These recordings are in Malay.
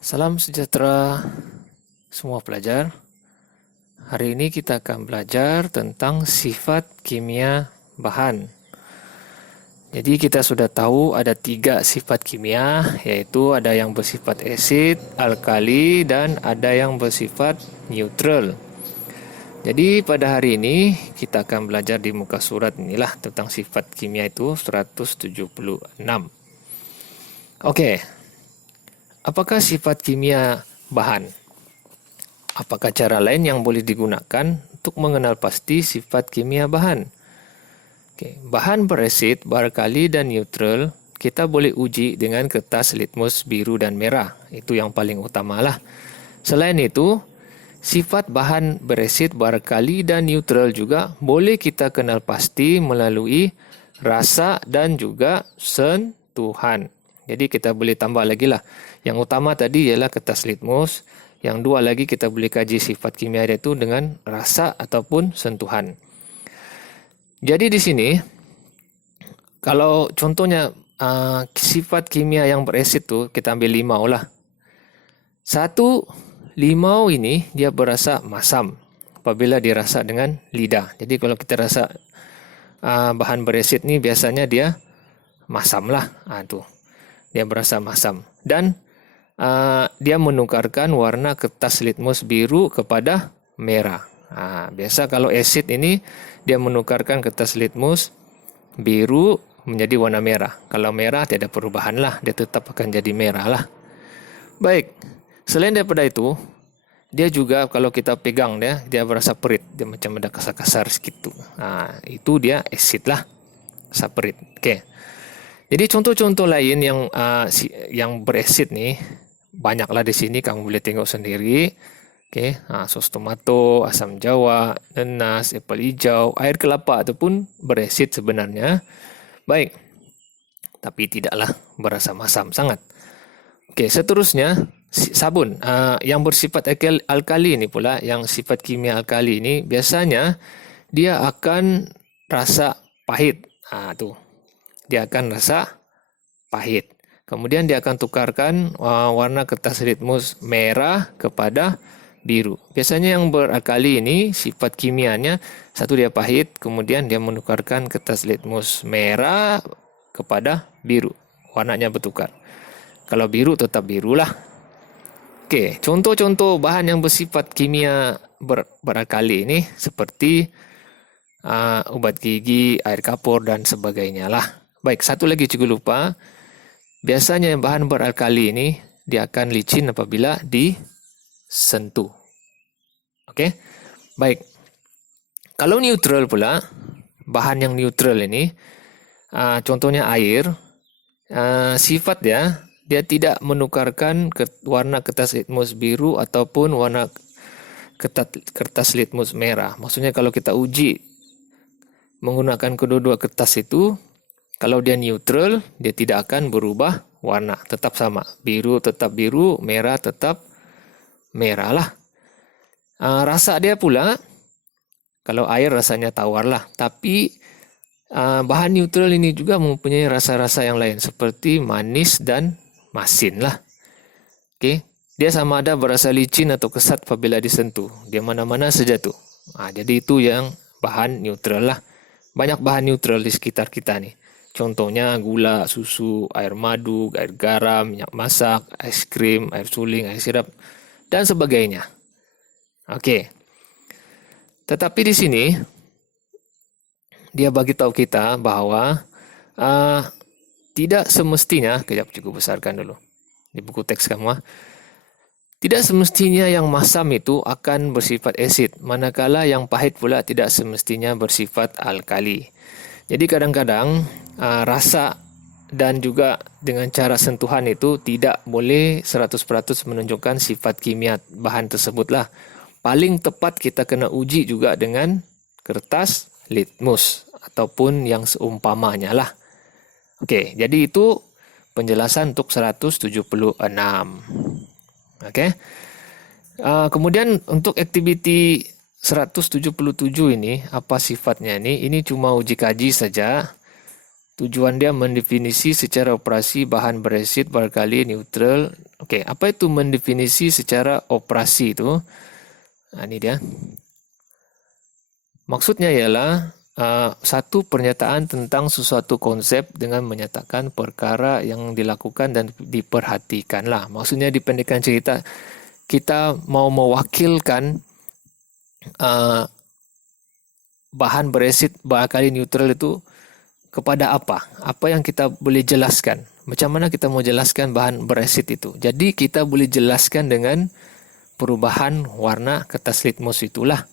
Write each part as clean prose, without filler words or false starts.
Salam sejahtera semua pelajar. Hari ini kita akan belajar tentang sifat kimia bahan. Jadi kita sudah tahu ada 3 sifat kimia, yaitu ada yang bersifat asid, alkali, dan ada yang bersifat neutral. Jadi pada hari ini kita akan belajar di muka surat inilah tentang sifat kimia itu 176. Oke, apakah sifat kimia bahan? Apakah cara lain yang boleh digunakan untuk mengenal pasti sifat kimia bahan? Bahan berasid, beralkali, dan neutral kita boleh uji dengan kertas litmus biru dan merah. Itu yang paling utamalah. Selain itu, sifat bahan berasid, beralkali, dan neutral juga boleh kita kenal pasti melalui rasa dan juga sentuhan. Jadi kita boleh tambah lagi lah. Yang utama tadi ialah kertas litmus. Yang dua lagi kita boleh kaji sifat kimia dia itu dengan rasa ataupun sentuhan. Jadi di sini, kalau contohnya sifat kimia yang berasid tu kita ambil limau lah. Satu, limau ini dia berasa masam apabila dirasa dengan lidah. Jadi kalau kita rasa bahan berasid ni biasanya dia masam lah. Tu. Dia berasa masam. Dan dia menukarkan warna kertas litmus biru kepada merah. Biasa kalau asid ini dia menukarkan kertas litmus biru menjadi warna merah. Kalau merah tidak ada perubahan lah, dia tetap akan jadi merah lah. Baik, selain daripada itu, dia juga kalau kita pegang dia berasa perit, dia macam ada kasar-kasar sikit tu. Itu dia asid lah, rasa perit. Okey. Jadi contoh-contoh lain yang berasid ni banyaklah di sini, kamu boleh tengok sendiri. Okey, sos tomato, asam jawa, nanas, apel hijau, air kelapa itu pun berasid sebenarnya. Baik, tapi tidaklah berasa masam sangat. Okey, seterusnya sabun yang bersifat alkali ini pula, yang sifat kimia alkali ini biasanya dia akan rasa pahit. Tu. Dia akan rasa pahit. Kemudian dia akan tukarkan warna kertas litmus merah kepada biru. Biasanya yang beralkali ini sifat kimianya satu dia pahit, kemudian dia menukarkan kertas litmus merah kepada biru. Warnanya bertukar. Kalau biru tetap birulah. Okey, contoh-contoh bahan yang bersifat kimia beralkali ini seperti ubat gigi, air kapur dan sebagainya lah. Baik, satu lagi cikgu lupa. Biasanya bahan beralkali ini dia akan licin apabila disentuh. Okey. Baik. Kalau neutral pula, bahan yang neutral ini contohnya air, sifat dia tidak menukarkan warna kertas litmus biru ataupun warna kertas litmus merah. Maksudnya kalau kita uji menggunakan kedua-dua kertas itu, kalau dia neutral, dia tidak akan berubah warna. Tetap sama. Biru tetap biru, merah tetap merah lah. Rasa dia pula, kalau air rasanya tawar lah. Tapi bahan neutral ini juga mempunyai rasa-rasa yang lain. Seperti manis dan masin lah. Okay. Dia sama ada berasa licin atau kesat apabila disentuh. Dia mana-mana saja tu. Jadi itu yang bahan neutral lah. Banyak bahan neutral di sekitar kita ni. Contohnya gula, susu, air madu, air garam, minyak masak, es krim, air suling, air sirap, dan sebagainya. Okey. Tetapi di sini, dia bagi tahu kita bahawa tidak semestinya, kejap cikgu besarkan dulu di buku teks kamu. Tidak semestinya yang masam itu akan bersifat asid, manakala yang pahit pula tidak semestinya bersifat alkali. Jadi kadang-kadang rasa dan juga dengan cara sentuhan itu tidak boleh 100% menunjukkan sifat kimia bahan tersebutlah. Paling tepat kita kena uji juga dengan kertas litmus ataupun yang seumpamanya lah. Okey, jadi itu penjelasan untuk 176. Okey. Kemudian untuk aktiviti 177 ini, apa sifatnya ini? Ini cuma uji kaji saja. Tujuan dia mendefinisi secara operasi bahan berasid, beralkali, neutral. Oke, apa itu mendefinisi secara operasi itu? Nah, ini dia. Maksudnya ialah satu pernyataan tentang sesuatu konsep dengan menyatakan perkara yang dilakukan dan diperhatikan lah. Maksudnya dipendekkan cerita, kita mau mewakilkan bahan beresit barangkali neutral itu kepada apa? Apa yang kita boleh jelaskan? Macam mana kita mau jelaskan bahan beresit itu? Jadi kita boleh jelaskan dengan perubahan warna kertas litmus itulah.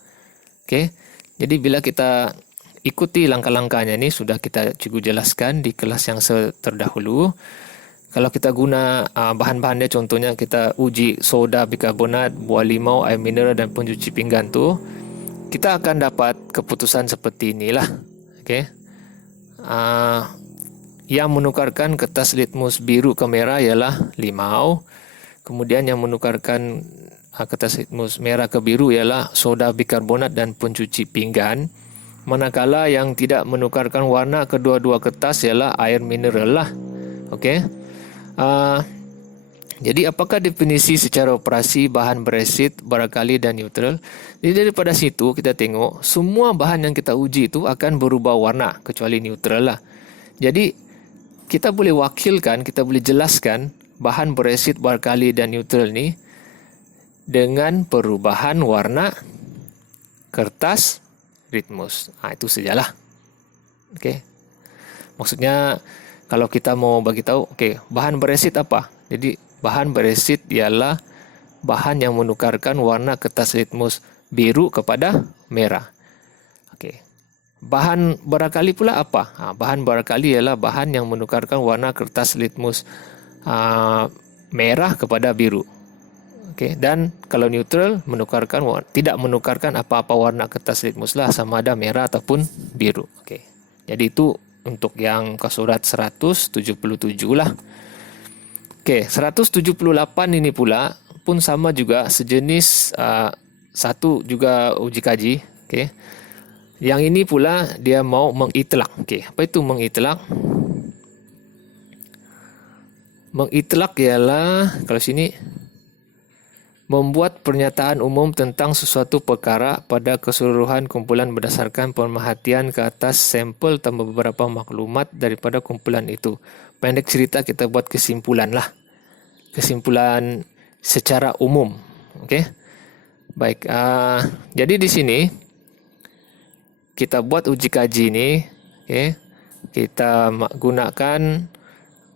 Okey. Jadi bila kita ikuti langkah-langkahnya ni sudah kita cikgu jelaskan di kelas yang terdahulu. Kalau kita guna bahan-bahan dia, contohnya kita uji soda bikarbonat, buah limau, air mineral dan pencuci pinggan tu, kita akan dapat keputusan seperti inilah. Okey. Yang menukarkan kertas litmus biru ke merah ialah limau. Kemudian yang menukarkan kertas litmus merah ke biru ialah soda bikarbonat dan pencuci pinggan. Manakala yang tidak menukarkan warna kedua-dua kertas ialah air mineral lah. Okey. Jadi apakah definisi secara operasi bahan beresit, barakali dan neutral? Jadi daripada situ kita tengok semua bahan yang kita uji itu akan berubah warna kecuali neutral lah. Jadi kita boleh wakilkan, kita boleh jelaskan bahan beresit, barakali dan neutral ni dengan perubahan warna kertas litmus. Itu sajalah. Okey. Maksudnya kalau kita mau bagi tahu, okey, bahan beresit apa? Jadi bahan beresit ialah bahan yang menukarkan warna kertas litmus biru kepada merah. Okey. Bahan barakali pula apa? Bahan barakali ialah bahan yang menukarkan warna kertas litmus merah kepada biru. Okey, dan kalau neutral tidak menukarkan apa-apa warna kertas litmus lah, sama ada merah ataupun biru. Okey. Jadi itu untuk yang surat 177 lah. Okey, 178 ini pula pun sama juga, sejenis satu juga uji kaji. Okey. Yang ini pula dia mau mengitlak. Okey, apa itu mengitlak? Mengitlak ialah kalau sini membuat pernyataan umum tentang sesuatu perkara pada keseluruhan kumpulan berdasarkan pemerhatian ke atas sampel tambah beberapa maklumat daripada kumpulan itu. Pendek cerita, kita buat kesimpulan lah. Kesimpulan secara umum. Okey. Baik. Jadi di sini kita buat uji kaji ni. Okey. Kita gunakan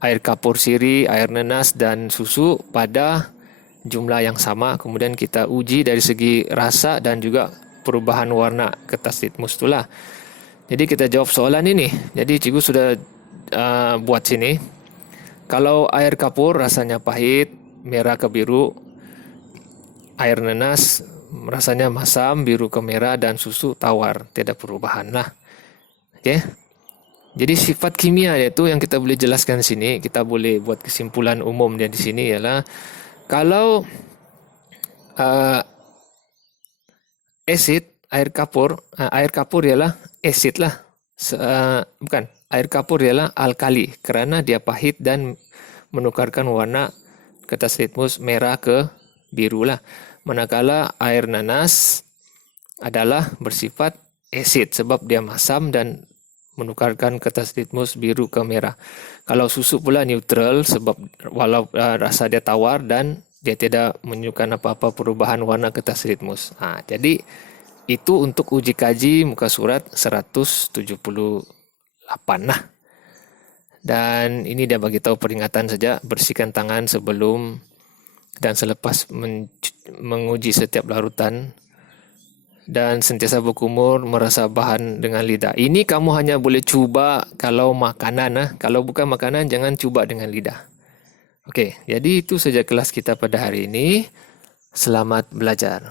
air kapur sirih, air nenas dan susu pada jumlah yang sama. Kemudian kita uji dari segi rasa dan juga perubahan warna kertas litmus itulah. Jadi kita jawab soalan ini. Jadi cikgu sudah buat sini. Kalau air kapur rasanya pahit, merah ke biru. Air nenas rasanya masam, biru ke merah, dan susu tawar. Tidak perubahan lah. Okey. Jadi sifat kimia itu yang kita boleh jelaskan sini. Kita boleh buat kesimpulan umum dia di sini ialah kalau asid, air kapur ialah asid lah. Bukan, air kapur ialah alkali kerana dia pahit dan menukarkan warna kertas litmus merah ke biru lah. Manakala air nanas adalah bersifat asid sebab dia masam dan menukarkan kertas litmus biru ke merah. Kalau susu pula neutral sebab walau rasa dia tawar dan dia tidak menunjukkan apa-apa perubahan warna kertas litmus. Jadi itu untuk uji kaji muka surat 178 lah. Dan ini dia bagi tahu peringatan saja, bersihkan tangan sebelum dan selepas menguji setiap larutan. Dan sentiasa berkumur, merasa bahan dengan lidah. Ini kamu hanya boleh cuba kalau makanan. Kalau bukan makanan, jangan cuba dengan lidah. Okey, jadi itu saja kelas kita pada hari ini. Selamat belajar.